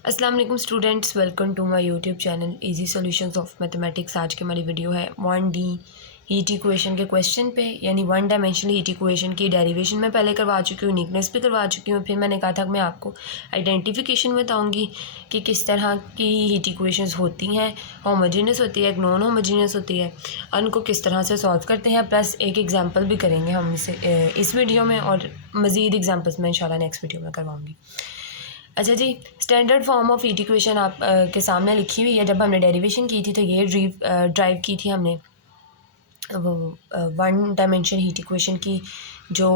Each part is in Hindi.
अस्सलाम वालेकुम students, welcome to my YouTube channel easy solutions of mathematics. आज की हमारी वीडियो है 1D हीट इक्वेशन के क्वेश्चन पे, यानी वन डायमेंशनल हीट इक्वेशन की डेरिवेशन मैं पहले करवा चुकी हूँ, यूनिकनेस भी करवा चुकी हूँ। फिर मैंने कहा था कि मैं आपको आइडेंटिफिकेशन बताऊँगी कि किस तरह की हीट इक्वेशंस होती हैं, होमोजीनियस होती है, नॉन होमोजीनियस होती है, और उनको किस तरह से सॉल्व करते हैं। प्लस एक एग्जाम्पल भी करेंगे हम इस वीडियो में, और मज़ीद एग्जाम्पल्स मैं इंशाल्लाह नेक्स्ट वीडियो में करवाऊँगी। अच्छा जी, standard form of heat equation आप के सामने लिखी हुई है। जब हमने डेरिवेशन की थी तो ये ड्राइव की थी हमने वो वन डायमेंशन हीट इक्वेशन की जो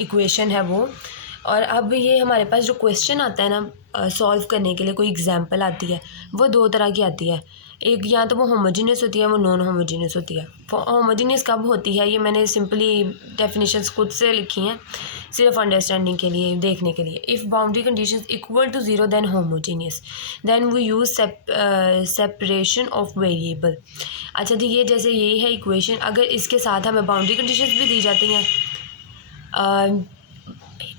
इक्वेशन है वो। और अब ये हमारे पास जो क्वेश्चन आता है ना सॉल्व करने के लिए, कोई एग्जांपल आती है, वो दो तरह की आती है। एक या तो वो होमोजीनियस होती है, वो नॉन होमोजीनियस होती है। होमोजीनियस कब होती है, ये मैंने सिंपली डेफिनेशंस खुद से लिखी हैं सिर्फ अंडरस्टैंडिंग के लिए, देखने के लिए। If boundary conditions equal to zero then homogeneous, then we use separation of variable. अच्छा जी, ये जैसे ये है इक्वेशन, अगर इसके साथ हमें बाउंड्री कंडीशंस भी दी जाती हैं।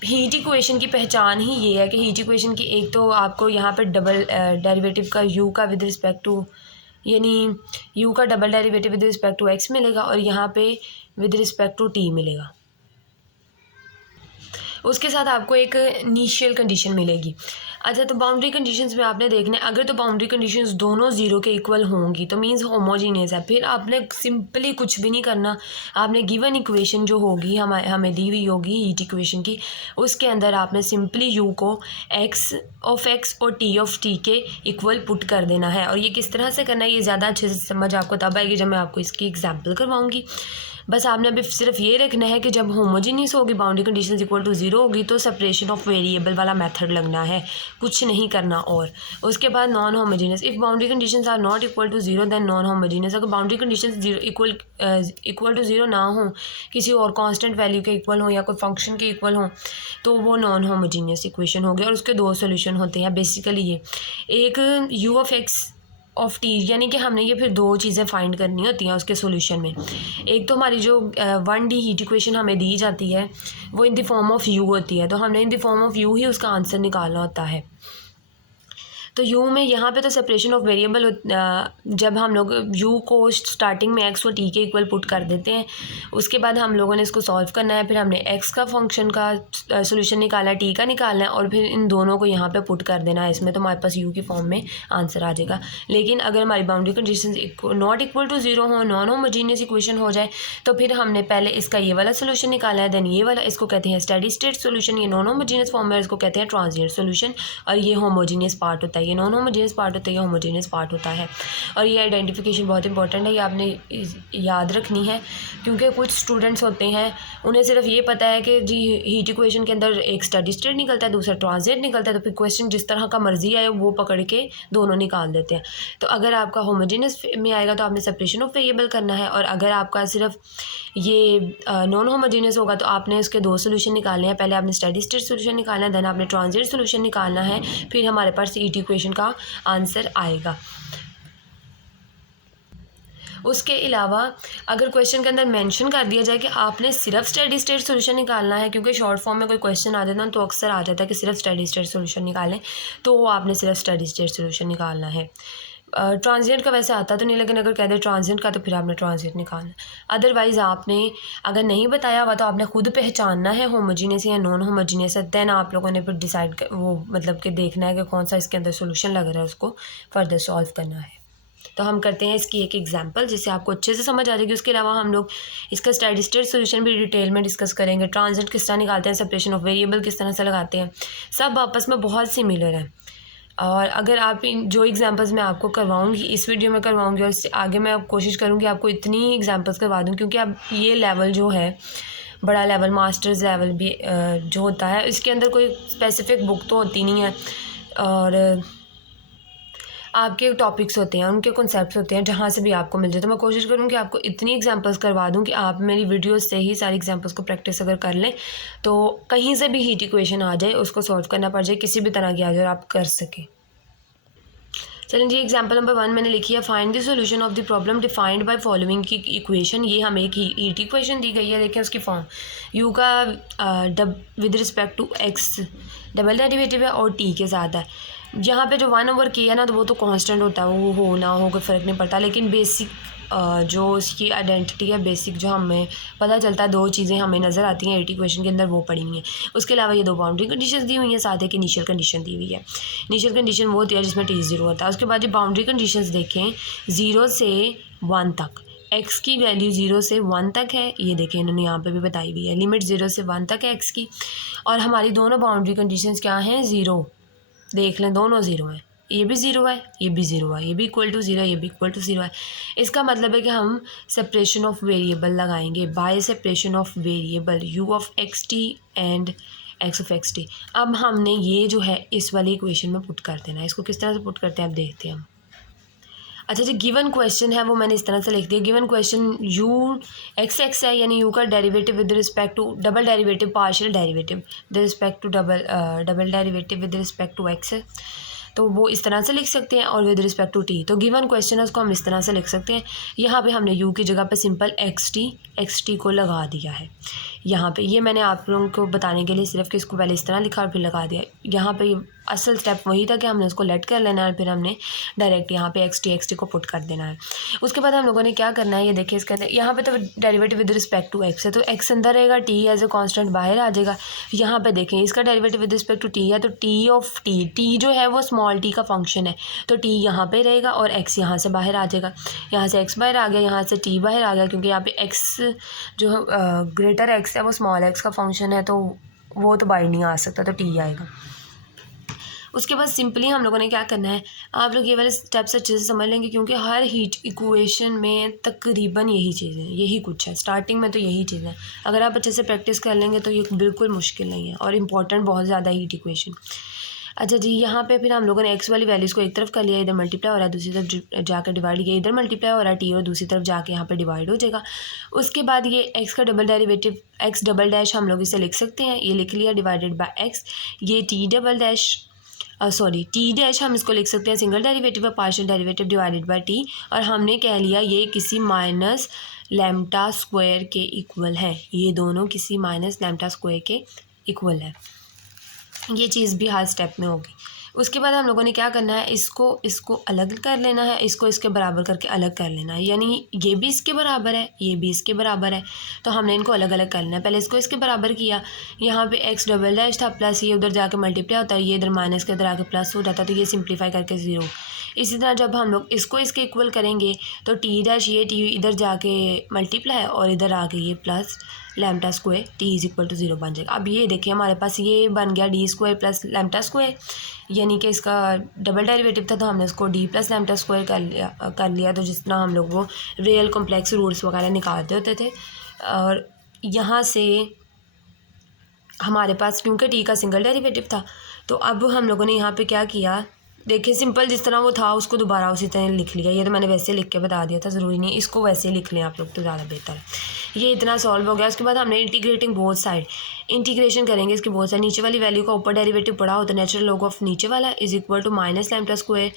हीट इक्वेशन की पहचान ही ये है कि हीट इक्वेशन की एक तो आपको यहाँ पर डबल डेरिवेटिव का यू का विद रिस्पेक्ट टू, यानी यू का double derivative with respect to X मिलेगा, और यहाँ पे विद रिस्पेक्ट टू टी मिलेगा। उसके साथ आपको एक इनिशियल कंडीशन मिलेगी। अच्छा, तो बाउंड्री कंडीशंस में आपने देखना है, अगर तो बाउंड्री कंडीशंस दोनों ज़ीरो के इक्वल होंगी तो मींस होमोजीनियस है। फिर आपने सिंपली कुछ भी नहीं करना, आपने गिवन इक्वेशन जो होगी हमें दी हुई होगी हीट इक्वेशन की, उसके अंदर आपने सिंपली यू को एक्स ऑफ एक्स और टी ऑफ टी के इक्वल पुट कर देना है। और ये किस तरह से करना है, ये ज़्यादा अच्छे से समझ आपको तब आएगी जब मैं आपको इसकी एग्जाम्पल करवाऊँगी। बस आपने अभी सिर्फ ये रखना है कि जब होमोजीनियस होगी, boundary conditions equal to zero होगी, तो सेपरेशन ऑफ वेरिएबल वाला मेथड लगना है, कुछ नहीं करना। और उसके बाद non homogeneous, if boundary conditions are not equal to zero then non homogeneous. अगर boundary conditions zero equal to zero ना हो, किसी और कांस्टेंट वैल्यू के इक्वल हो या कोई फंक्शन के इक्वल हो, तो वो नॉन होमोजीनियस इक्वेशन होगी। और उसके दो सोल्यूशन होते हैं बेसिकली, ये एक you of x of T, यानी कि हमने ये फिर दो चीज़ें फाइंड करनी होती हैं उसके सॉल्यूशन में। एक तो हमारी जो 1D हीट इक्वेशन हमें दी जाती है वो in the form of u होती है, तो हमने in the form of u ही उसका आंसर निकालना होता है। तो यू में यहाँ पे तो सेपरेशन ऑफ वेरिएबल, जब हम लोग यू को स्टार्टिंग में एक्स और टी के इक्वल पुट कर देते हैं, उसके बाद हम लोगों ने इसको सॉल्व करना है। फिर हमने एक्स का फंक्शन का सोल्यूशन निकाला है, टी का निकालना है, और फिर इन दोनों को यहाँ पे पुट कर देना है इसमें, तो हमारे पास यू की फॉर्म में आंसर आ जाएगा। लेकिन अगर हमारी boundary condition not equal to zero हो, नॉन होमोजीनियस इक्वेशन हो जाए, तो फिर हमने पहले इसका ये वाला सोल्यूशन निकाला है, देन ये वाला, इसको कहते हैं स्टेडी स्टेट सोल्यूशन। ये नॉन होमोजीनियस फॉर्म है, इसको कहते हैं ट्रांजिएंट सोल्यूशन। और ये होमोजीनियस पार्ट होता है, ये नॉन होमोजीनियस पार्ट होता है, ये होमोजीनियस पार्ट होता है। और ये आइडेंटिफिकेशन बहुत इंपॉर्टेंट है, ये आपने याद रखनी है, क्योंकि कुछ स्टूडेंट्स होते हैं उन्हें सिर्फ ये पता है कि जी हीट इक्वेशन के अंदर एक स्टेडी स्टेट निकलता है, दूसरा ट्रांजिएंट निकलता है, तो फिर क्वेश्चन जिस तरह का मर्जी आए वो पकड़ के दोनों निकाल देते हैं। तो अगर आपका होमोजीनियस में आएगा तो आपने सेपरेशन ऑफ वेरिएबल करना है, और अगर आपका सिर्फ ये नॉन होमोजीनियस होगा तो आपने उसके दो सोल्यूशन निकालने हैं। पहले आपने स्टेडी स्टेट सोल्यूशन निकालना है, देन आपने ट्रांजिएंट सोल्यूशन निकालना है, फिर हमारे पास हीट इक्वेशन का आंसर आएगा। उसके अलावा अगर क्वेश्चन के अंदर मेंशन कर दिया जाए कि आपने सिर्फ स्टेडी स्टेट सोल्यूशन निकालना है, क्योंकि शॉर्ट फॉर्म में कोई क्वेश्चन आ जाता है तो अक्सर आ जाता है कि सिर्फ स्टेडी स्टेट सोल्यूशन निकालें, तो आपने सिर्फ स्टेडी स्टेट सोल्यूशन निकालना है। ट्रांजिएंट का वैसे आता तो नहीं, लेकिन अगर कह दे ट्रांजिएंट का तो फिर आपने ट्रांजिएंट निकालना। अदरवाइज़ आपने अगर नहीं बताया हुआ तो आपने खुद पहचानना है होमोजीनियस या नॉन होमोजीनियस है, देन आप लोगों ने फिर डिसाइड वो मतलब कि देखना है कि कौन सा इसके अंदर सोल्यूशन लग रहा है, उसको फर्दर सॉल्व करना है। तो हम करते हैं इसकी एक एग्जांपल जिससे आपको अच्छे से समझ आ जाएगी। उसके अलावा हम लोग इसका स्टेडी स्टेट सोल्यूशन भी डिटेल में डिस्कस करेंगे, ट्रांजिएंट किस तरह निकालते हैं, सेपरेशन ऑफ वेरिएबल किस तरह से लगाते हैं, सब आपस में बहुत सिमिलर है। और अगर आप जो एग्जांपल्स मैं आपको करवाऊंगी इस वीडियो में करवाऊंगी, और इससे आगे मैं अब कोशिश करूंगी आपको इतनी एग्जांपल्स करवा दूं, क्योंकि अब ये लेवल जो है बड़ा लेवल, मास्टर्स लेवल भी जो होता है, इसके अंदर कोई स्पेसिफिक बुक तो होती नहीं है, और आपके टॉपिक्स होते हैं, उनके कॉन्सेप्ट्स होते हैं, जहाँ से भी आपको मिल जाए। तो मैं कोशिश करूँगी आपको इतनी एग्जांपल्स करवा दूँ कि आप मेरी वीडियोस से ही सारी एग्जांपल्स को प्रैक्टिस अगर कर लें तो कहीं से भी हीट इक्वेशन आ जाए, उसको सॉल्व करना पड़ जाए, किसी भी तरह की आ जाए और आप कर सकें। चलें जी, एग्जांपल नंबर 1 मैंने लिखी है, find the solution of the problem defined by following की इक्वेशन। ये हमें एक हीट इक्वेशन दी गई है, देखें उसकी फॉर्म, यू का with respect to X double derivative है और टी के साथ है। यहाँ पे जो 1/k है ना, तो वो तो कांस्टेंट होता है, वो हो ना हो कोई फ़र्क नहीं पड़ता, लेकिन बेसिक जो उसकी आइडेंटिटी है, बेसिक जो हमें पता चलता है, दो चीज़ें हमें नज़र आती हैं 80 क्वेश्चन के अंदर, वो पढ़ी हुई हैं। उसके अलावा ये दो बाउंड्री कंडीशंस दी हुई हैं, साथ एक इनिशियल कंडीशन दी हुई है। इनिशियल कंडीशन वो होती है जिसमें t 0 होता है। उसके बाद जो बाउंड्री कंडीशंस देखें 0 से 1 तक, x की वैल्यू 0 से 1 तक है, ये देखें इन्होंने यहाँ पे भी बताई हुई है, लिमिट 0 से 1 तक है x की। और हमारी दोनों बाउंड्री कंडीशंस क्या हैं, 0, देख लें दोनों 0 हैं, ये भी 0 है, ये भी 0 है, ये भी इक्वल टू 0 है, ये भी इक्वल टू 0 है। इसका मतलब है कि हम सेपरेशन ऑफ वेरिएबल लगाएंगे, bye separation of variable u of x T and x of x T. अब हमने ये जो है इस वाली इक्वेशन में पुट कर देना है। इसको किस तरह से पुट करते हैं आप देखते हैं हम। अच्छा जी, गिवन क्वेश्चन है वो मैंने इस तरह से लिख दिया। गिवन क्वेश्चन u x है, यानी u का derivative with respect to double derivative, partial derivative with respect to double derivative with respect to x है, तो वो इस तरह से लिख सकते हैं। और विद रिस्पेक्ट टू t, तो गिवन क्वेश्चन है उसको हम इस तरह से लिख सकते हैं। यहाँ पे हमने u की जगह पे सिंपल एक्स टी को लगा दिया है यहाँ पे। ये मैंने आप लोगों को बताने के लिए सिर्फ कि इसको पहले इस तरह लिखा और फिर लगा दिया। यहाँ पे असल स्टेप वही था कि हमने उसको लेट कर लेना है, फिर हमने डायरेक्ट यहाँ पे एक्स टी को पुट कर देना है। उसके बाद हम लोगों ने क्या करना है, ये देखिए इसके अंदर यहाँ पे तो derivative with respect to X है, तो एक्स अंदर रहेगा, टी एज ए कांस्टेंट बाहर आ जाएगा। यहाँ पे देखें इसका derivative with respect to T है, तो टी ऑफ टी जो है वो स्मॉल टी का फंक्शन है, तो टी यहाँ पे रहेगा और एक्स यहाँ से बाहर आ जाएगा। यहाँ से एक्स बाहर आ गया, यहाँ से टी बाहर आ गया, क्योंकि यहाँ पे एक्स जो ग्रेटर एक्स है वो स्मॉल एक्स का फंक्शन है, तो वो तो बाहर नहीं आ सकता, तो टी आएगा। उसके बाद सिंपली हम लोगों ने क्या करना है, आप लोग ये वाले स्टेप्स अच्छे से समझ लेंगे, क्योंकि हर हीट इक्वेशन में तकरीबन यही चीज़ है, यही कुछ है, स्टार्टिंग में तो यही चीज़ है। अगर आप अच्छे से प्रैक्टिस कर लेंगे तो ये बिल्कुल मुश्किल नहीं है और इम्पॉर्टेंट बहुत ज़्यादा हीट इक्वेशन। अच्छा जी, यहाँ पे फिर हम लोगों ने एक्स वाली वैल्यूज़ को एक तरफ कर लिया, इधर मल्टीप्लाई हो रहा है, दूसरी तरफ जाकर डिवाइड किया, इधर मल्टीप्लाई हो रहा है टी और दूसरी तरफ जाके यहाँ पे डिवाइड हो जाएगा। उसके बाद ये एक्स का double derivative x double dash हम लोग इसे लिख सकते हैं, ये लिख लिया डिवाइडेड बाय एक्स। ये T double dash T dash हम इसको लिख सकते हैं सिंगल डेरिवेटिव और partial derivative divided by T, और हमने कह लिया ये किसी माइनस लैम्डा स्क्वायर के इक्वल है, ये दोनों किसी माइनस लैम्डा स्क्वायर के इक्वल है। ये चीज़ भी हर स्टेप में होगी। उसके बाद हम लोगों ने क्या करना है, इसको अलग कर लेना है, इसको इसके बराबर करके अलग कर लेना है, यानी ये भी इसके बराबर है, ये भी इसके बराबर है, तो हमने इनको अलग अलग कर लेना है। पहले इसको इसके बराबर किया, यहाँ पे एक्स डबल डैश था प्लस ये उधर जाके मल्टीप्लाई होता है, ये इधर माइनस के इधर आके प्लस हो जाता है, तो ये सिंप्लीफाई करके 0। इसी तरह जब हम लोग इसको इसके इक्वल करेंगे तो टी डैश ये टी इधर जाके मल्टीप्लाई और इधर आके ये plus lambda square T is equal to 0 बन जाएगा। अब ये देखिए हमारे पास ये बन गया D square plus lambda square, यानी कि इसका डबल डेरिवेटिव था तो हमने इसको डी प्लस लैम्डा स्क्वायर कर लिया। तो जिस तरह हम लोग वो रियल कॉम्प्लेक्स रूट्स वगैरह निकालते होते थे, और यहाँ से हमारे पास क्योंकि टी का सिंगल डेरिवेटिव था, तो अब हम लोगों ने यहाँ पे क्या किया, देखिए सिंपल जिस तरह वो था उसको दोबारा उसी तरह लिख लिया। ये तो मैंने वैसे लिख के बता दिया था, ज़रूरी नहीं इसको वैसे लिख लें आप लोग तो ज़्यादा बेहतर है। ये इतना सॉल्व हो गया। उसके बाद हमने इंटीग्रेटिंग बोथ साइड, इंटीग्रेशन करेंगे इसके बोथ साइड। नीचे वाली वैल्यू का ऊपर डेरिवेटिव पड़ा हो तो नेचुरल लॉग ऑफ नीचे वाला is equal to minus lambda square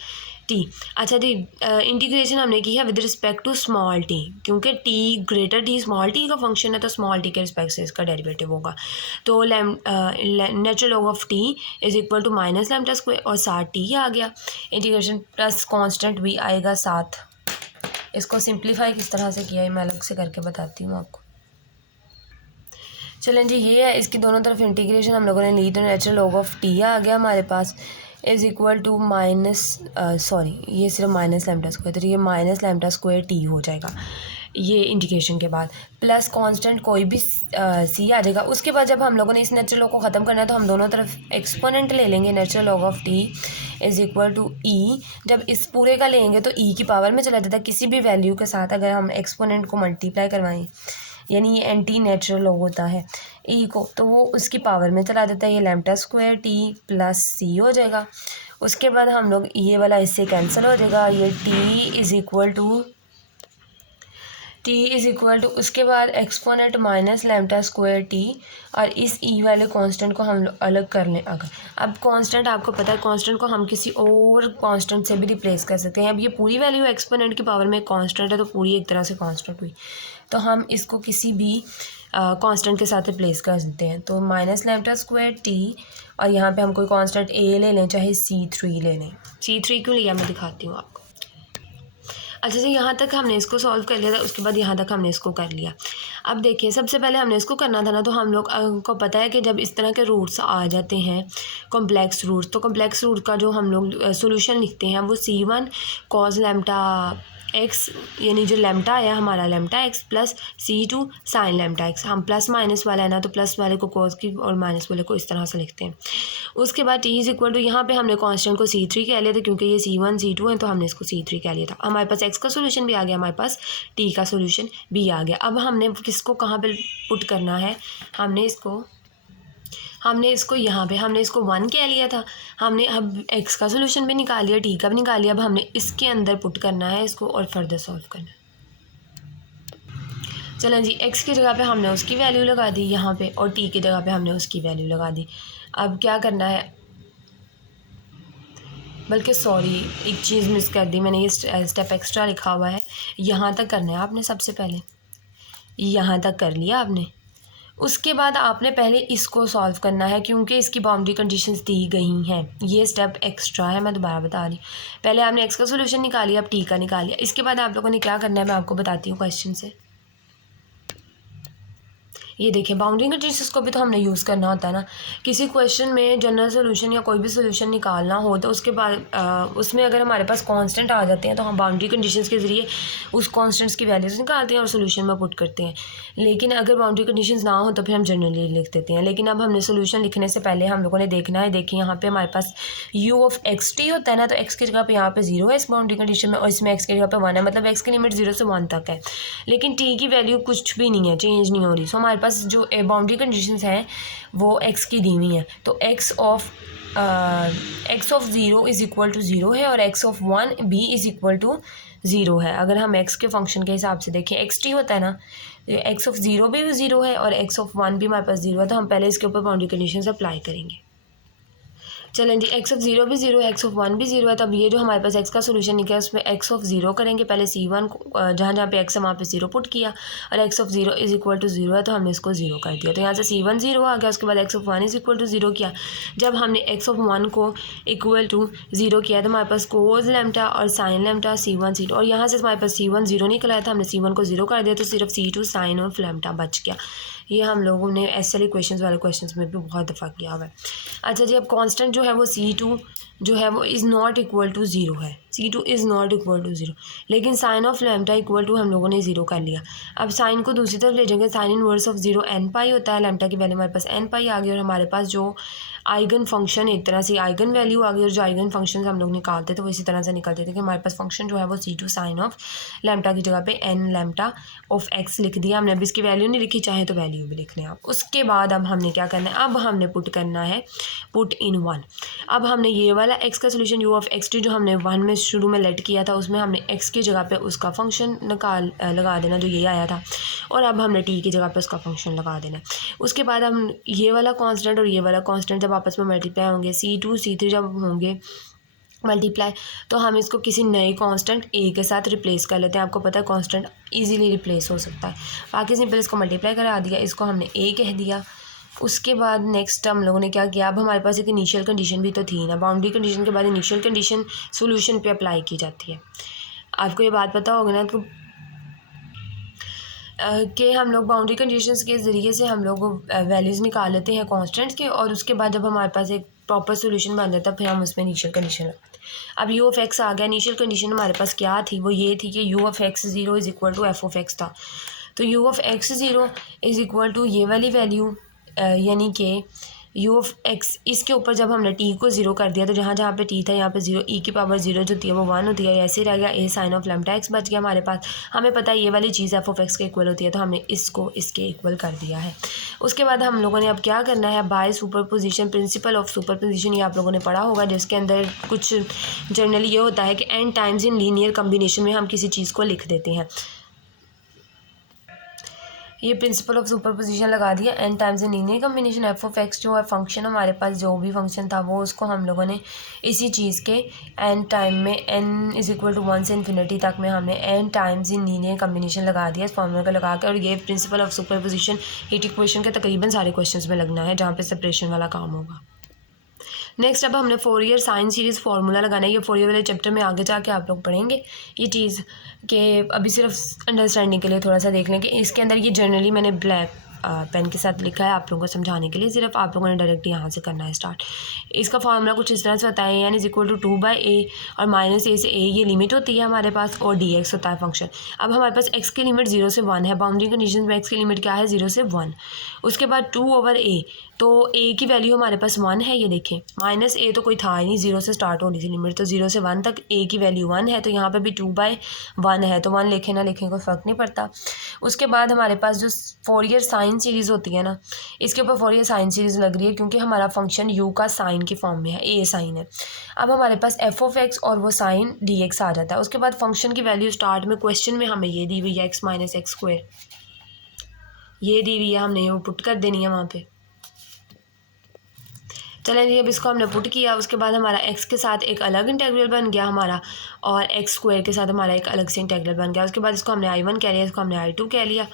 t. अच्छा जी, इंटीग्रेशन हमने की है with respect to small t, क्योंकि t greater t small t का फंक्शन है, तो स्मॉल टी के रिस्पेक्ट से इसका डेरिवेटिव होगा। तो natural log of T is equal to minus lambda square और साथ टी आ गया। इंटीग्रेशन प्लस कांस्टेंट भी आएगा साथ। इसको सिंप्लीफाई किस तरह से किया है मैं अलग से करके बताती हूँ आपको। चलें जी, ये है इसकी दोनों तरफ इंटीग्रेशन हम लोगों ने ली, तो नेचुरल लॉग ऑफ टी आ गया हमारे पास इज़ इक्वल टू ये सिर्फ माइनस लैम्डा स्क्वायर, तो ये माइनस लैम्डा स्क्वायर टी हो जाएगा ये इंटीग्रेशन के बाद, प्लस कांस्टेंट कोई भी सी आ जाएगा। उसके बाद जब हम लोगों ने इस नेचुरल लॉग को ख़त्म करना है तो हम दोनों तरफ एक्सपोनेंट ले लेंगे। Natural log of t is equal to e, जब इस पूरे का लेंगे तो ई की पावर में चला जाता है किसी भी वैल्यू के साथ। अगर हम एक्सपोनेंट को मल्टीप्लाई करवाएं, यानी ये एंटी नेचुरल लॉग होता है ई को, तो वो उसकी पावर में चला देता है। ये लैम्डा स्क्वायर टी प्लस सी हो जाएगा। उसके बाद हम लोग ये वाला इससे कैंसिल हो जाएगा। ये T is equal to T is equal to, उसके बाद exponent minus lambda square T, और इस ई वाले कांस्टेंट को हम लोग अलग कर लें अगर। अब कांस्टेंट आपको पता है, कांस्टेंट को हम किसी और कांस्टेंट से भी रिप्लेस कर सकते हैं। अब ये पूरी वैल्यू एक्सपोनेंट की पावर में कांस्टेंट है, तो पूरी एक तरह से कांस्टेंट हुई, तो हम इसको किसी भी कांस्टेंट के साथ रिप्लेस कर सकते हैं। तो माइनस लैम्डा स्क्वायर टी, और यहाँ पे हम कोई कांस्टेंट ए ले लें, चाहे C3 ले लें। C3 क्यों लिया मैं दिखाती हूँ आपको। अच्छा जी, यहाँ तक हमने इसको सॉल्व कर लिया था, उसके बाद यहाँ तक हमने इसको कर लिया। अब देखिए, सबसे पहले हमने इसको करना था ना, तो हम लोग को पता है कि जब इस तरह के रूट्स आ जाते हैं कॉम्प्लेक्स रूट्स, तो कॉम्प्लेक्स रूट का जो हम लोग सोल्यूशन लिखते हैं वो C1 cos लैम्डा एक्स, यानी जो लैम्डा आया हमारा lambda x, plus C2 sign lambda x. हम प्लस माइनस वाला है ना, तो प्लस वाले को कॉस की और माइनस वाले को इस तरह से लिखते हैं। उसके बाद टी इज़ इक्वल टू, यहाँ पे हमने कांस्टेंट को C3 कह लिया था, क्योंकि ये C1 C2 है, तो हमने इसको C3 कह लिया था। हमारे पास एक्स का सोल्यूशन भी आ गया, हमारे पास टी का सोल्यूशन भी आ गया। अब हमने किसको कहाँ पे पुट करना है, हमने इसको यहाँ पे, हमने इसको 1 कह लिया था, हमने अब एक्स का सोल्यूशन भी निकाल लिया, टी का भी निकाल लिया। अब हमने इसके अंदर पुट करना है इसको और फर्दर सॉल्व करना है। चलो जी, एक्स की जगह पे हमने उसकी वैल्यू लगा दी यहाँ पे, और टी की जगह पे हमने उसकी वैल्यू लगा दी। अब क्या करना है, बल्कि सॉरी, एक चीज़ मिस कर दी मैंने, ये स्टेप एक्स्ट्रा लिखा हुआ है। यहाँ तक करना है आपने, सबसे पहले यहाँ तक कर लिया आपने। उसके बाद आपने पहले इसको सॉल्व करना है, क्योंकि इसकी बाउंड्री कंडीशंस दी गई हैं। ये स्टेप एक्स्ट्रा है, मैं दोबारा बता रही हूँ। पहले आपने एक्स का सोल्यूशन निकालिया, अब टी का निकाल लिया। इसके बाद आप लोगों ने क्या करना है, मैं आपको बताती हूँ क्वेश्चन से। ये देखिए, बाउंड्री कंडीशंस को भी तो हमने यूज़ करना होता है ना। किसी क्वेश्चन में जनरल सोल्यूशन या कोई भी सोल्यूशन निकालना हो, तो उसके बाद उसमें अगर हमारे पास कांस्टेंट आ जाते हैं, तो हम बाउंड्री कंडीशंस के ज़रिए उस कांस्टेंट्स की वैल्यूज निकालते हैं और सोल्यूशन में पुट करते हैं। लेकिन अगर बाउंड्री कंडीशंस ना हो, तो फिर हम जनरली लिख देते हैं। लेकिन अब हमने सोल्यूशन लिखने से पहले हम लोगों ने देखना है, देखिए यहाँ पर हमारे पास u ऑफ एक्स टी होता है ना, तो एक्स की जगह पर यहाँ पर 0 है इस बाउंड्री कंडीशन में, और इसमें एक्स की जगह पर 1 है, मतलब एक्स की लिमिट 0 से 1 तक है। लेकिन टी की वैल्यू कुछ भी नहीं है, चेंज नहीं हो रही। सो हमारे पास जो बाउंड्री कंडीशंस हैं वो एक्स की दी हुई हैं। तो X of 0 is equal to 0 है, और एक्स ऑफ 1 भी इज़ इक्वल टू 0 है। अगर हम एक्स के फंक्शन के हिसाब से देखें, एक्स टी होता है ना, एक्स ऑफ 0 भी 0 है और एक्स ऑफ 1 भी हमारे पास 0 है, तो हम पहले इसके ऊपर बाउंड्री कंडीशंस अप्लाई करेंगे। चलें जी, एक्स ऑफ 0 भी 0 है, एक्स ऑफ 1 भी 0 है, तब ये जो हमारे पास एक्स का सोल्यूशन निकला, उसमें एक्स ऑफ 0 करेंगे पहले। C1 जहाँ जहाँ पे एक्स है वहाँ पे 0 पुट किया, और X of 0 is equal to 0 है, तो हमने इसको 0 कर दिया। तो यहाँ से C1 0 आ गया। उसके बाद X of 1 is equal to 0 किया। जब हमने एक्स ऑफ 1 को इक्वल टू 0 किया, तो हमारे पास कोस लैम्डा और साइन लैम्डा C1 C2, और यहाँ से हमारे पास C1 0 निकला था, हमने C1 को 0 कर दिया, तो सिर्फ C2 साइन और लैम्डा बच गया। ये हम लोगों ने एस एल इक्वेशंस वाले क्वेश्चंस में भी बहुत दफ़ा किया हुआ है। अच्छा जी, अब कांस्टेंट जो है वो C2 जो है वो इज़ नॉट इक्वल टू 0 है, C2 is not equal to 0, लेकिन sine of lambda equal to हम लोगों ने 0 कर लिया। अब साइन को दूसरी तरफ ले जाएंगे, साइन इनवर्स ऑफ 0 n पाई होता है, लैम्डा की वैल्यू हमारे पास n पाई आ गई, और हमारे पास जो आइगन फंक्शन, एक तरह से आइगन वैल्यू आ गई, और जो आइगन फंक्शन हम लोग निकालते थे वो इसी तरह से निकलते थे कि हमारे पास फंक्शन जो है वो C2 साइन ऑफ लैम्डा की जगह पे n लैम्डा ऑफ x लिख दिया हमने। अब इसकी वैल्यू नहीं लिखी, चाहे तो वैल्यू भी लिख लें आप। उसके बाद अब हमने क्या करना है, अब हमने पुट करना है पुट इन 1। अब हमने ये वाला x का solution u of x T जो हमने 1 में शुरू में लेट किया था, उसमें हमने x की जगह पे उसका फंक्शन लगा देना जो ये आया था, और अब हमने t की जगह पे उसका फंक्शन लगा देना। उसके बाद हम ये वाला कांस्टेंट और ये वाला कांस्टेंट जब आपस में मल्टीप्लाई होंगे, C2 C3 जब होंगे मल्टीप्लाई, तो हम इसको किसी नए कांस्टेंट a के साथ रिप्लेस कर लेते हैं। आपको पता है कांस्टेंट इजीली रिप्लेस हो सकता है। बाकी सिंपल इसको मल्टीप्लाई करा दिया, इसको हमने a कह दिया। उसके बाद नेक्स्ट हम लोगों ने क्या किया, अब हमारे पास एक इनिशियल कंडीशन भी तो थी ना, बाउंड्री कंडीशन के बाद इनिशियल कंडीशन सोल्यूशन पे अप्लाई की जाती है। आपको ये बात पता होगा ना, तो कि हम लोग बाउंड्री कंडीशंस के ज़रिए से हम लोग वैल्यूज़ निकाल लेते हैं कांस्टेंट्स के, और उसके बाद जब हमारे पास एक प्रॉपर सोल्यूशन बन जाता है, फिर हम उसमें इनिशियल कंडीशन लगाते हैं। अब u ऑफ x आ गया। इनिशियल कंडीशन हमारे पास क्या थी, वो ये थी कि u of x 0 is equal to f of x था। तो u of x 0 is equal to ये वाली वैल्यू, यानी कि u ऑफ x, इसके ऊपर जब हमने t को 0 कर दिया, तो जहाँ जहाँ पे t था यहाँ पे 0, e की पावर 0 जो थी वो 1 होती है, ऐसे रह गया। a sine of lambda x बच गया हमारे पास। हमें पता है ये वाली चीज़ f ऑफ x के इक्वल होती है, तो हमने इसको इसके इक्वल कर दिया है। उसके बाद हम लोगों ने अब क्या करना है, by superposition, principle of superposition, ये आप लोगों ने पढ़ा होगा, जिसके अंदर कुछ जनरली ये होता है कि n times in linear combination में हम किसी चीज़ को लिख देते हैं। ये प्रिंसिपल ऑफ सुपरपोजिशन लगा दिया n times in linear combination F of x जो है फंक्शन हमारे पास जो भी फंक्शन था वो उसको हम लोगों ने इसी चीज़ के n टाइम में n इज इक्वल टू 1 से इन्फिनिटी तक में हमने n times in linear combination लगा दिया इस फॉर्मूला का लगा के। और ये principal of superposition heat equation के तकरीबन सारे क्वेश्चन में लगना है जहाँ पे सेपरेशन वाला काम होगा। नेक्स्ट अब हमने फोरियर साइन सीरीज़ फार्मूला लगाना है। ये फोरियर वाले चैप्टर में आगे जाके आप लोग पढ़ेंगे ये चीज़ कि अभी सिर्फ अंडरस्टैंडिंग के लिए थोड़ा सा देख लें कि इसके अंदर ये जनरली मैंने ब्लैक पेन के साथ लिखा है आप लोगों को समझाने के लिए, सिर्फ आप लोगों ने डायरेक्ट यहाँ से करना है स्टार्ट। इसका फार्मूला कुछ इस तरह से होता है n is equal to 2/a और -a से a ये लिमिट होती है हमारे पास और dx होता है फंक्शन। अब हमारे पास x की लिमिट 0 से 1 है, बाउंड्री कंडीशन में x की लिमिट क्या है 0 से 1। उसके बाद 2/a, तो a की वैल्यू हमारे पास 1 है, ये देखें -a तो कोई था ही नहीं, 0 से स्टार्ट होनी थी लिमिट, तो 0 से 1 तक a की वैल्यू 1 है, तो यहाँ पे भी 2/1 है, तो 1 लिखें ना लिखें कोई फ़र्क नहीं पड़ता। उसके बाद हमारे पास जो फोरियर साइन सीरीज़ होती है ना, इसके ऊपर फोरियर साइन सीरीज़ लग रही है क्योंकि हमारा फंक्शन u का साइन की फॉर्म में है, a साइन है। अब हमारे पास f ऑफ x और वो साइन dx आ जाता है। उसके बाद फंक्शन की वैल्यू स्टार्ट में क्वेश्चन में हमें ये दी हुई है x माइनस एक्स स्क्वायर, ये दी हुई है, हमने ये पुट कर देनी है वहाँ पे। चलें जी, अब इसको हमने पुट किया। उसके बाद हमारा x के साथ एक अलग इंटेग्रल बन गया हमारा और x स्क्वायर के साथ हमारा एक अलग से इंटेग्रल बन गया। उसके बाद इसको हमने I1 कह लिया, इसको हमने I2 कह लिया।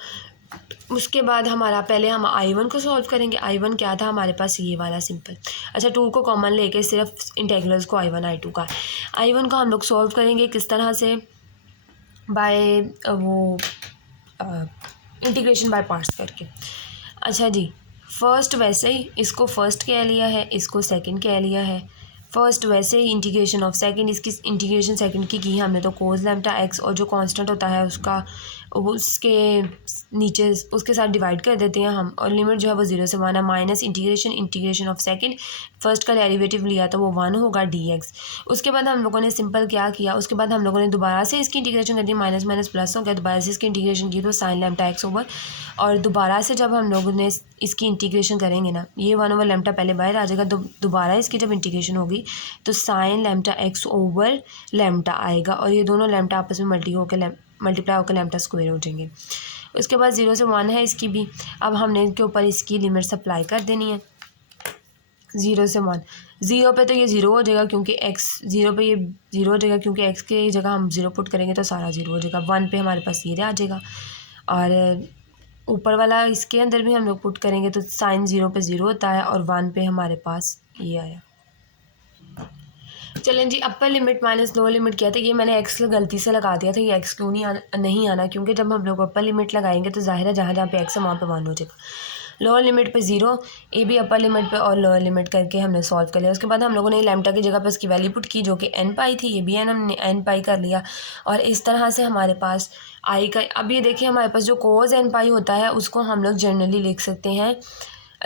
उसके बाद हमारा पहले हम I1 को सॉल्व करेंगे। I1 क्या था हमारे पास, ये वाला सिंपल, अच्छा 2 को कॉमन लेके सिर्फ इंटेग्रल्स को I1 I2 का। I1 को हम लोग सॉल्व करेंगे किस तरह से, बाय वो इंटीग्रेशन बाय पार्ट्स करके। अच्छा जी, फर्स्ट वैसे ही इसको फर्स्ट कह लिया है, इसको सेकंड कह लिया है। फर्स्ट वैसे ही इंटीग्रेशन ऑफ सेकंड, इसकी इंटीग्रेशन सेकंड की हमने तो कोस लैम्डा एक्स और जो कांस्टेंट होता है उसका उसके नीचे उसके साथ डिवाइड कर देते हैं हम, और लिमिट जो है वो 0 से 1 है, minus integration of second, first का डेरिवेटिव लिया तो वो 1 होगा dx। उसके बाद हम लोगों ने सिंपल क्या किया, उसके बाद हम लोगों ने दोबारा से इसकी इंटीग्रेशन कर दी, माइनस माइनस प्लस हो गया, दोबारा से इसकी इंटीग्रेशन की तो साइन लैम्डा एक्स ओवर, और दोबारा से जब हम लोगों ने इसकी इंटीग्रेशन करेंगे ना, ये 1 ओवर लैम्डा पहले बाहर आ जाएगा, दोबारा इसकी जब इंटीग्रेशन होगी तो sign lambda x over lambda आएगा, और ये दोनों लैम्डा आपस में मल्टीप्लाई होकर लैम्डा स्क्वायर हो जाएंगे। उसके बाद 0 से 1 है इसकी भी, अब हमने इनके ऊपर इसकी लिमिट्स अप्लाई कर देनी है। 0 से 1, 0 पे तो ये 0 हो जाएगा क्योंकि x 0 पे ये 0 हो जाएगा क्योंकि x के जगह हम 0 पुट करेंगे तो सारा 0 हो जाएगा। 1 पे हमारे पास ये आ जाएगा, और ऊपर वाला इसके अंदर भी हम लोग पुट करेंगे तो साइन 0 पे 0 होता है, और 1 पे हमारे पास ये आया। चलें जी, upper limit minus lower limit क्या था, ये मैंने एक्स गलती से लगा दिया था, ये एक्स क्यों नहीं आना क्योंकि जब हम लोग अपर लिमिट लगाएंगे तो जाहिर है जहाँ जहाँ पे एक्स है वहाँ पे 1 हो जाएगा। लोअर लिमिट पे 0, ये भी अपर लिमिट पे और लोअर लिमिट करके हमने सॉल्व कर लिया। उसके बाद हम लोगों ने लैम्डा की जगह पे उसकी वैल्यू पुट की जो कि n पाई थी, ये भी हमने n पाई कर लिया, और इस तरह से हमारे पास आई का, अब ये देखिए हमारे पास जो कोस n पाई होता है उसको हम लोग जनरली लिख सकते हैं,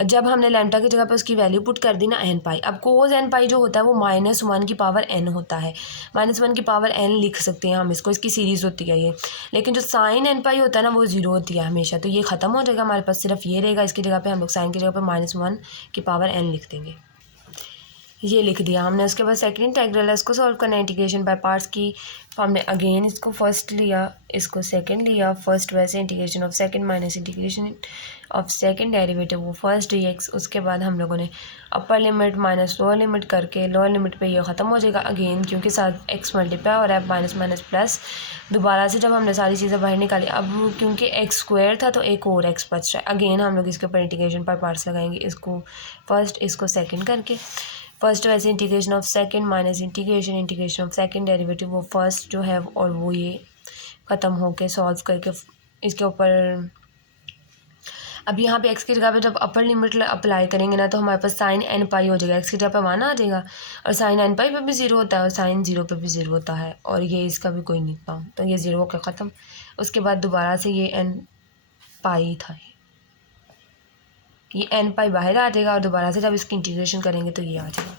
जब हमने लैम्डा की जगह पे उसकी वैल्यू पुट कर दी ना n पाई, अब कोस n पाई जो होता है वो -1 की पावर n होता है, -1 की पावर n लिख सकते हैं हम इसको, इसकी सीरीज़ होती है ये। लेकिन जो साइन n पाई होता है ना वो 0 होती है हमेशा, तो ये ख़त्म हो जाएगा, हमारे पास सिर्फ ये रहेगा, इसकी जगह पे हम लोग साइन की जगह पे -1 की पावर n लिख देंगे, ये लिख दिया हमने। उसके बाद सेकंड इंटीग्रल है, इसको सॉल्व करना है इंटीग्रेशन बाय पार्ट्स की। हमने अगेन इसको फर्स्ट लिया, इसको सेकंड लिया, फर्स्ट वैसे integration of second minus integration of second derivative वो फर्स्ट dx। उसके बाद हम लोगों ने अपर लिमिट माइनस लोअर लिमिट करके, लोअर लिमिट पे ये ख़त्म हो जाएगा अगेन क्योंकि साथ x मल्टीप्लाई हो रहा है, माइनस माइनस प्लस, दोबारा से जब हमने सारी चीज़ें बाहर निकाली, अब क्योंकि x स्क्वायर था तो एक और x बच रहा है, अगेन हम लोग इसके ऊपर इंटीग्रेशन बाय पार्ट्स लगाएंगे, इसको फर्स्ट इसको सेकेंड करके। फर्स्ट वैसे integration of second minus integration of second derivative वो फर्स्ट जो है, और वो ये ख़त्म होके सॉल्व करके इसके ऊपर, अब यहाँ पे x की जगह पे जब अपर लिमिट अप्लाई करेंगे ना तो हमारे पास साइन n पाई हो जाएगा, x की जगह पे 1 आ जाएगा, और साइन n पाई पे भी 0 होता है और साइन 0 पे भी 0 होता है, और ये इसका भी कोई नहीं पाऊँ तो ये 0 होकर ख़त्म। उसके बाद दोबारा से ये n पाई था, ये n पाई बाहर आ जाएगा, और दोबारा से जब इसकी इंटीग्रेशन करेंगे तो ये आ जाएगा।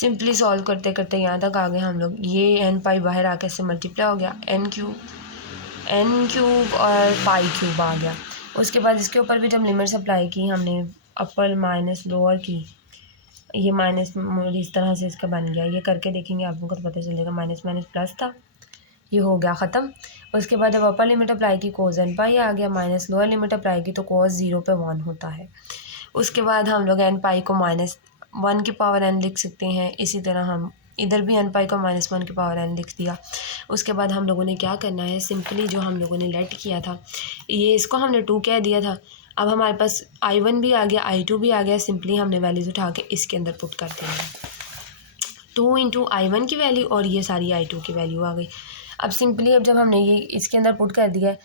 सिंपली सॉल्व करते करते यहाँ तक आ गए हम लोग, ये n पाई बाहर आके इससे मल्टीप्लाई हो गया, n क्यूब और पाई क्यूब आ गया। उसके बाद इसके ऊपर भी जब लिमिट्स अप्लाई की हमने, अपर माइनस लोअर की, ये माइनस इस तरह से इसका बन गया, ये करके देखेंगे आपको तो पता चलेगा, माइनस माइनस प्लस था, ये हो गया ख़त्म। उसके बाद जब अपर लिमिट अप्लाई की कोस एन पाई आ गया, माइनस लोअर लिमिट अप्लाई की तो कोस 0 पे 1 होता है। उसके बाद हम लोग एन पाई को -1 की पावर n लिख सकते हैं। इसी तरह हम इधर भी एन पाई को -1 की पावर n लिख दिया। उसके बाद हम लोगों ने क्या करना है, सिंपली जो हम लोगों ने लेट किया था, ये इसको हमने 2 कह दिया था। अब हमारे पास I1 भी आ गया, I2 भी आ गया। सिंपली हमने वैल्यूज़ उठा के इसके अंदर पुट कर देना है। 2 इंटू I1 की वैल्यू और ये सारी I2 की वैल्यू आ गई। अब सिंपली अब जब हमने ये इसके अंदर पुट कर दिया है,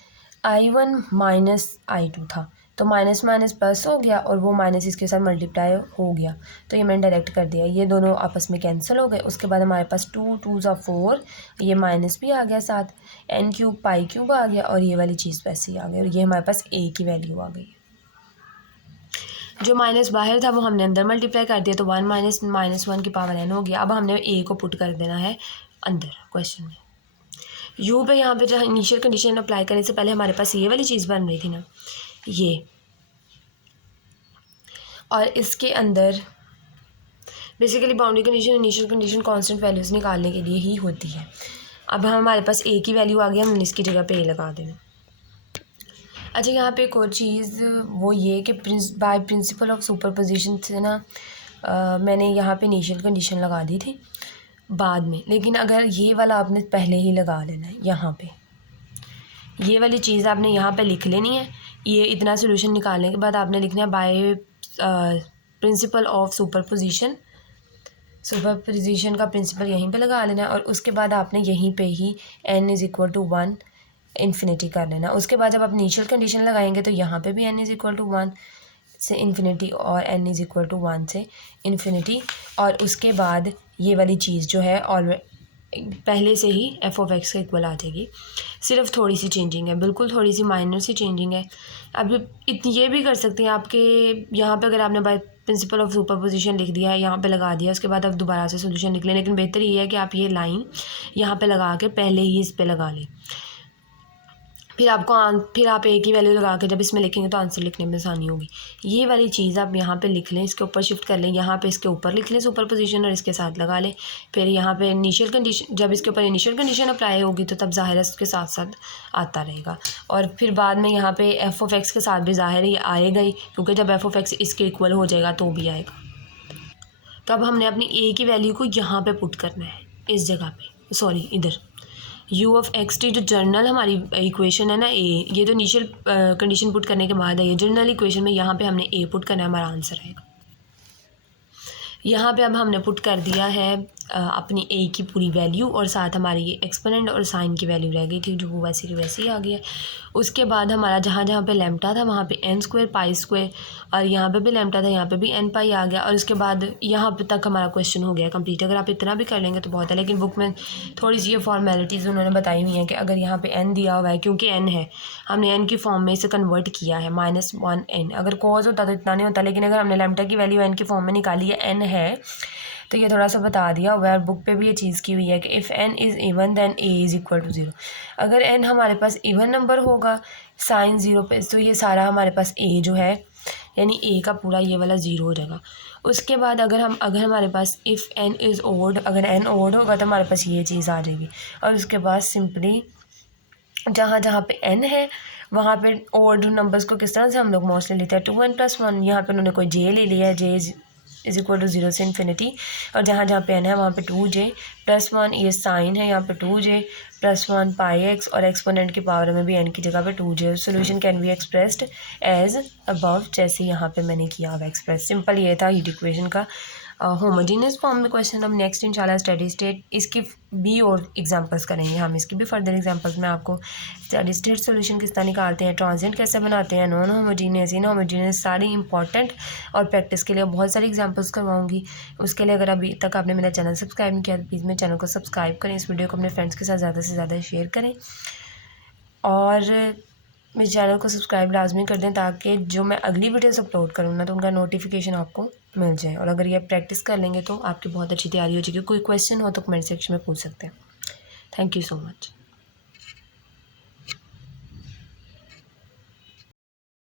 I1 माइनस I2 था तो माइनस माइनस प्लस हो गया और वो माइनस इसके साथ मल्टीप्लाई हो गया, तो ये मैंने डायरेक्ट कर दिया। ये दोनों आपस में कैंसिल हो गए। उसके बाद हमारे पास 2 2 ज़ा 4, ये माइनस भी आ गया साथ, n क्यूब पाई क्यूब आ गया और ये वाली चीज़ वैसे ही आ गई और ये हमारे पास a की वैल्यू आ गई। जो माइनस बाहर था वो हमने अंदर मल्टीप्लाई कर दिया तो 1 माइनस -1 की पावर n हो गया। अब हमने a को पुट कर देना है अंदर क्वेश्चन में। यू पे यहाँ पे जो इनिशियल कंडीशन अप्लाई करने से पहले हमारे पास ये वाली चीज़ बन रही थी ना, ये, और इसके अंदर basically boundary condition initial condition constant values निकालने के लिए ही होती है। अब हमारे पास a की वैल्यू आ गई, हमने इसकी जगह पे a लगा देना। अच्छा, यहाँ पे एक और चीज़ वो ये कि बाय प्रिंसिपल ऑफ सुपरपोजिशन से ना मैंने यहाँ पे इनिशियल कंडीशन लगा दी थी बाद में, लेकिन अगर ये वाला आपने पहले ही लगा लेना है, यहाँ पे ये वाली चीज़ आपने यहाँ पे लिख लेनी है। ये इतना सोल्यूशन निकालने के बाद आपने लिखना है बाय प्रिंसिपल ऑफ सुपरपोजिशन का प्रिंसिपल यहीं पे लगा लेना है और उसके बाद आपने यहीं पे ही n is equal to 1 infinity कर लेना। उसके बाद जब आप इनिशियल कंडीशन लगाएंगे तो यहाँ पे भी n इज़ इक्वल टू 1 से इन्फिनिटी और n इज़ इक्वल टू 1 से इन्फिनिटी, और उसके बाद ये वाली चीज़ जो है और पहले से ही f(x) के इक्वल आ जाएगी। सिर्फ थोड़ी सी चेंजिंग है, बिल्कुल थोड़ी सी माइनर सी चेंजिंग है। अब ये भी कर सकते हैं आपके यहाँ पे, अगर आपने बाय प्रिंसिपल ऑफ सुपरपोजिशन लिख दिया है, यहाँ पे लगा दिया, उसके बाद आप दोबारा से सोल्यूशन लिख लें, लेकिन बेहतर ये है कि आप ये लाइन यहाँ पे लगा के पहले ही इस पे लगा लें। फिर आप एक ही वैल्यू लगा के जब इसमें लिखेंगे तो आंसर लिखने में आसानी होगी। ये वाली चीज़ आप यहाँ पे लिख लें, इसके ऊपर शिफ्ट कर लें, यहाँ पे इसके ऊपर लिख लें सुपरपोजिशन और इसके साथ लगा लें। फिर यहाँ पे इनिशियल कंडीशन, जब इसके ऊपर इनिशियल कंडीशन अप्लाई होगी तो तब ज़ाहिर है इसके साथ साथ आता रहेगा, और फिर बाद में यहाँ पे f(x) के साथ भी ज़ाहिर ही आएगा ही, क्योंकि जब f(x) इसके इक्वल हो जाएगा तो भी आएगा। तो अब हमने अपनी a की वैल्यू को यहाँ पर पुट करना है, इस जगह पर, सॉरी इधर u(x)t जो जर्नल हमारी इक्वेशन है ना a, ये तो इनिशियल कंडीशन पुट करने के बाद है, ये जर्नल इक्वेशन में यहाँ पे हमने a पुट करना है, हमारा आंसर आएगा। यहाँ पे अब हमने पुट कर दिया है अपनी a की पूरी वैल्यू, और साथ हमारी ये एक्सपोनेंट और साइन की वैल्यू रह गई थी जो वो वैसे की वैसे ही आ गया। उसके बाद हमारा जहाँ जहाँ पे लैम्डा था वहाँ पे n² पाई स्क्वायर, और यहाँ पे भी लैम्डा था, यहाँ पे भी n पाई आ गया, और उसके बाद यहाँ पे तक हमारा क्वेश्चन हो गया कंप्लीट। अगर आप इतना भी कर लेंगे तो बहुत है, लेकिन बुक में थोड़ी सी ये फॉर्मेलिटीज़ उन्होंने बताई हुई हैं कि अगर यहाँ पे n दिया हुआ है, क्योंकि n है, हमने n की फॉर्म में इसे कन्वर्ट किया है -1n। अगर कॉज होता तो इतना नहीं होता, लेकिन अगर हमने लैम्डा की वैल्यू n की फॉर्म में निकाली है, n है, तो ये थोड़ा सा बता दिया हुआ है। बुक पे भी ये चीज़ की हुई है कि if n is even then a is equal to 0। अगर n हमारे पास इवन नंबर होगा साइन 0 पे, तो ये सारा हमारे पास a जो है, यानी a का पूरा ये वाला 0 हो जाएगा। उसके बाद अगर हमारे पास इफ़ n इज़ ओड, अगर n ओड होगा तो हमारे पास ये चीज़ आ जाएगी। और उसके बाद सिंपली जहाँ जहाँ पे n है वहाँ पे ओड नंबर्स को किस तरह से हम लोग मोस्टली लेते हैं 2n + 1। यहाँ पे उन्होंने कोई j ले लिया है, j इज़ इक्वल टू 0 से इन्फिनिटी, और जहाँ जहाँ पे n है वहाँ पे 2j + 1, ये साइन है यहाँ पे 2j + 1 पाई x, और एक्सपोनेंट की पावर में भी n की जगह पे 2j। Solution can be expressed as above, जैसे यहाँ पे मैंने किया हुआ एक्सप्रेस। सिंपल ये था हीट इक्वेशन का होमोजीनियस फॉर्म में क्वेश्चन। हम नेक्स्ट इंशाल्लाह स्टडी स्टेट इसकी भी और एग्जांपल्स करेंगे, हम इसकी भी फर्दर एग्जांपल्स में आपको स्टडी स्टेट सोल्यूशन किस तरह निकालते हैं, ट्रांजिएंट कैसे बनाते हैं, नॉन होमोजीनियस, इन होमोजीनियस, सारी इंपॉर्टेंट और प्रैक्टिस के लिए बहुत सारी एग्जांपल्स करवाऊंगी। उसके लिए अगर अभी तक आपने मेरा चैनल सब्सक्राइब नहीं किया तो प्लीज़ मेरे चैनल को सब्सक्राइब करें, इस वीडियो को अपने फ्रेंड्स के साथ ज़्यादा से ज़्यादा शेयर करें, और मेरे चैनल को सब्सक्राइब लाजमी कर दें ताकि जो मैं अगली वीडियोस अपलोड करूँ ना तो उनका नोटिफिकेशन आपको मिल जाए। और अगर ये प्रैक्टिस कर लेंगे तो आपकी बहुत अच्छी तैयारी हो जाएगी। कोई क्वेश्चन हो तो कमेंट सेक्शन में पूछ सकते हैं। Thank you so much.